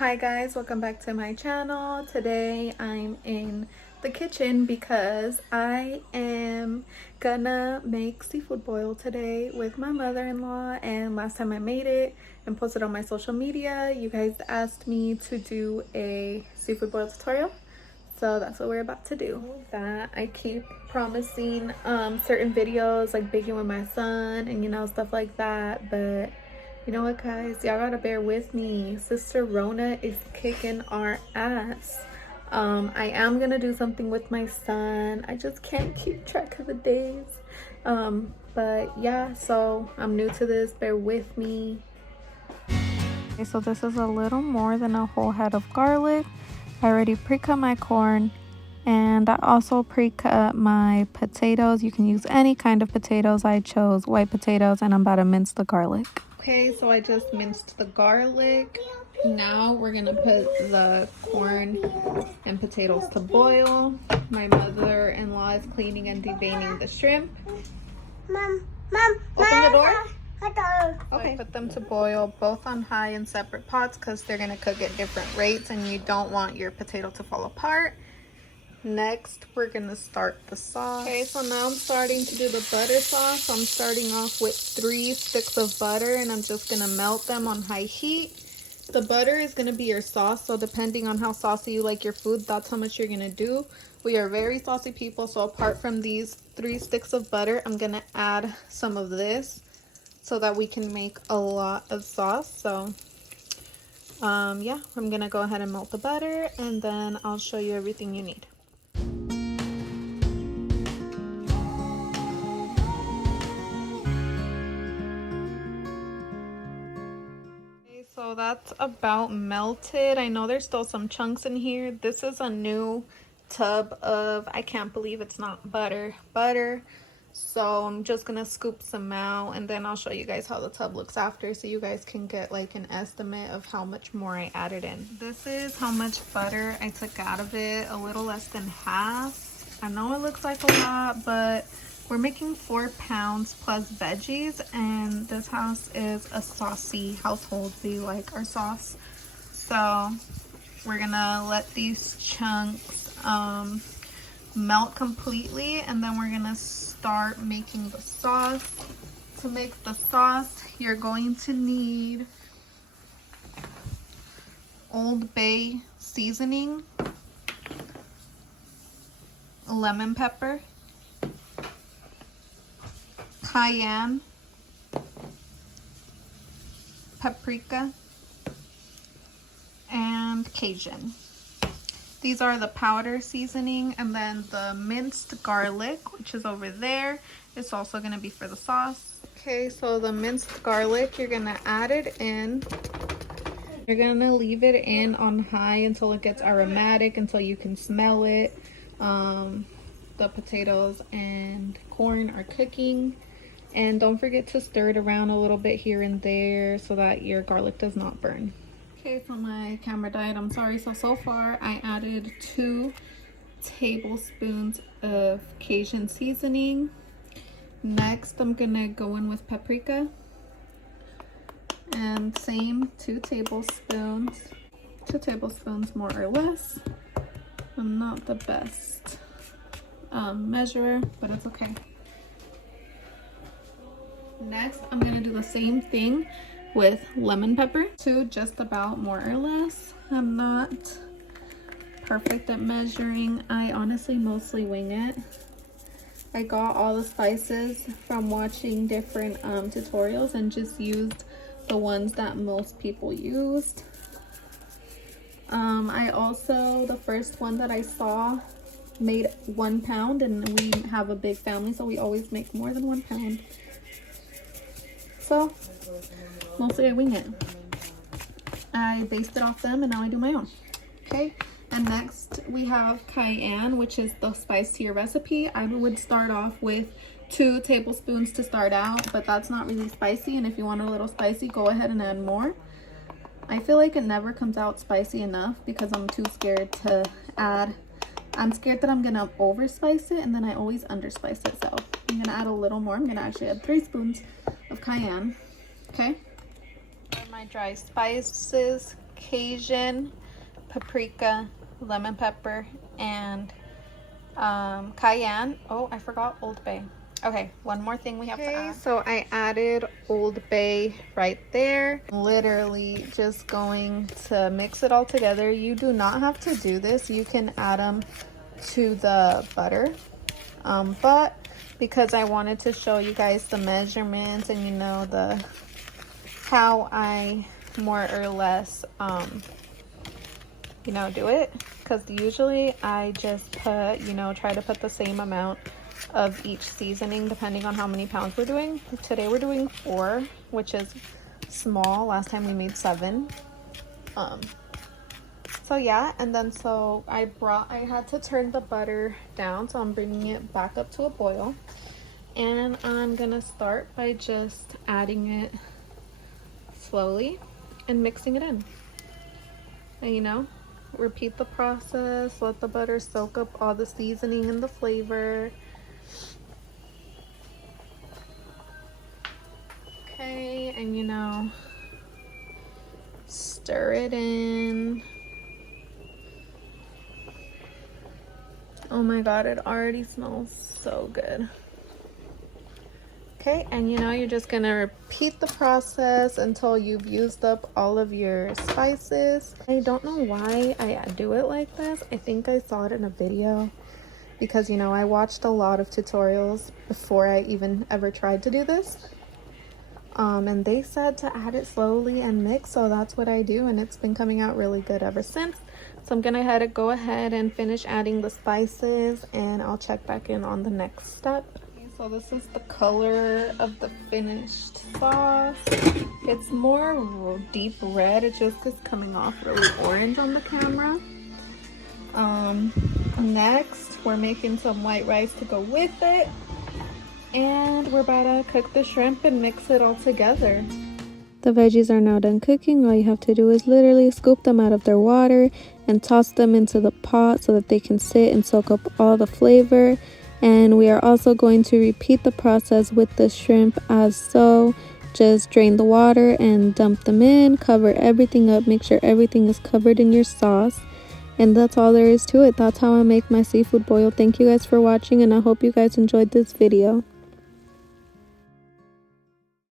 Hi guys, welcome back to my channel. Today I'm in the kitchen because I am gonna make seafood boil today with my mother-in-law, and last time I made it and posted on my social media, you guys asked me to do a seafood boil tutorial. So that's what we're about to do. That I keep promising certain videos like baking with my son and stuff like that, but you know what guys, y'all gotta bear with me. Sister Rona is kicking our ass. I am gonna do something with my son. I just can't keep track of the days. But yeah, so I'm new to this, bear with me. Okay, so this is a little more than a whole head of garlic. I already pre-cut my corn, and I also pre-cut my potatoes. You can use any kind of potatoes. I chose white potatoes, and I'm about to mince the garlic. Okay, so I just minced the garlic. Now we're gonna put the corn and potatoes to boil. My mother-in-law is cleaning and deveining the shrimp. Mom, open the door. Okay, put them to boil both on high and separate pots because they're gonna cook at different rates and you don't want your potato to fall apart. Next, we're gonna start the sauce. Okay, so now I'm starting to do the butter sauce. I'm starting off with 3 sticks of butter and I'm just gonna melt them on high heat. The butter is gonna be your sauce, so depending on how saucy you like your food, that's how much you're gonna do. We are very saucy people, so apart from these 3 sticks of butter, I'm gonna add some of this so that we can make a lot of sauce. So yeah, I'm gonna go ahead and melt the butter and then I'll show you everything you need. Okay, so that's about melted. I know there's still some chunks in here. This is a new tub of, I can't believe it's not butter. So I'm just gonna scoop some out and then I'll show you guys how the tub looks after so you guys can get like an estimate of how much more I added in. This is how much butter I took out of it, a little less than half. I know it looks like a lot, but we're making 4 pounds plus veggies, and this house is a saucy household. We like our sauce. So we're gonna let these chunks melt completely, and then we're gonna start making the sauce. To make the sauce, you're going to need Old Bay seasoning, lemon pepper, cayenne, paprika, and Cajun. These are the powder seasoning, and then the minced garlic, which is over there, is also going to be for the sauce. Okay, so the minced garlic, you're going to add it in. You're going to leave it in on high until it gets aromatic, until you can smell it. The potatoes and corn are cooking. And don't forget to stir it around a little bit here and there so that your garlic does not burn. Okay, so my camera died, I'm sorry. So far I added 2 tablespoons of Cajun seasoning. Next I'm gonna go in with paprika, and same 2 tablespoons more or less. I'm not the best measurer, but it's okay. Next I'm gonna do the same thing with lemon pepper, 2 just about more or less. I'm not perfect at measuring. I honestly mostly wing it. I got all the spices from watching different tutorials and just used the ones that most people used. I also, the first one that I saw made 1 pound, and we have a big family, so we always make more than 1 pound. So mostly I wing it. I based it off them and now I do my own. Okay, and next we have cayenne, which is the spice to your recipe. I would start off with 2 tablespoons to start out, but that's not really spicy, and if you want a little spicy, go ahead and add more. I feel like it never comes out spicy enough because I'm too scared to add. I'm scared that I'm gonna over spice it and then I always underspice it. So I'm gonna add a little more. I'm gonna actually add 3 spoons of cayenne. Okay, my dry spices, Cajun, paprika, lemon pepper, and cayenne. Oh, I forgot Old Bay. Okay, one more thing we have to add. So I added Old Bay right there. Literally just going to mix it all together. You do not have to do this. You can add them to the butter. But because I wanted to show you guys the measurements and you know how I more or less you know do it, because usually I just put, you know, try to put the same amount of each seasoning depending on how many pounds we're doing. Today we're doing 4, which is small. Last time we made 7. So yeah, and then so I had to turn the butter down, so I'm bringing it back up to a boil, and I'm gonna start by just adding it slowly and mixing it in. And you know, repeat the process, let the butter soak up all the seasoning and the flavor. Okay, and you know, stir it in. Oh my god, it already smells so good. Okay, and you know, you're just gonna repeat the process until you've used up all of your spices. I don't know why I do it like this. I think I saw it in a video because, you know, I watched a lot of tutorials before I even ever tried to do this. And they said to add it slowly and mix, so that's what I do, and it's been coming out really good ever since. So I'm gonna go ahead and finish adding the spices, and I'll check back in on the next step. Okay, so this is the color of the finished sauce. It's more deep red. It just is coming off really orange on the camera. Next, we're making some white rice to go with it. And we're about to cook the shrimp and mix it all together. The veggies are now done cooking. All you have to do is literally scoop them out of their water and toss them into the pot so that they can sit and soak up all the flavor. And we are also going to repeat the process with the shrimp as so. Just drain the water and dump them in, cover everything up, make sure everything is covered in your sauce. And that's all there is to it. That's how I make my seafood boil. Thank you guys for watching, and I hope you guys enjoyed this video.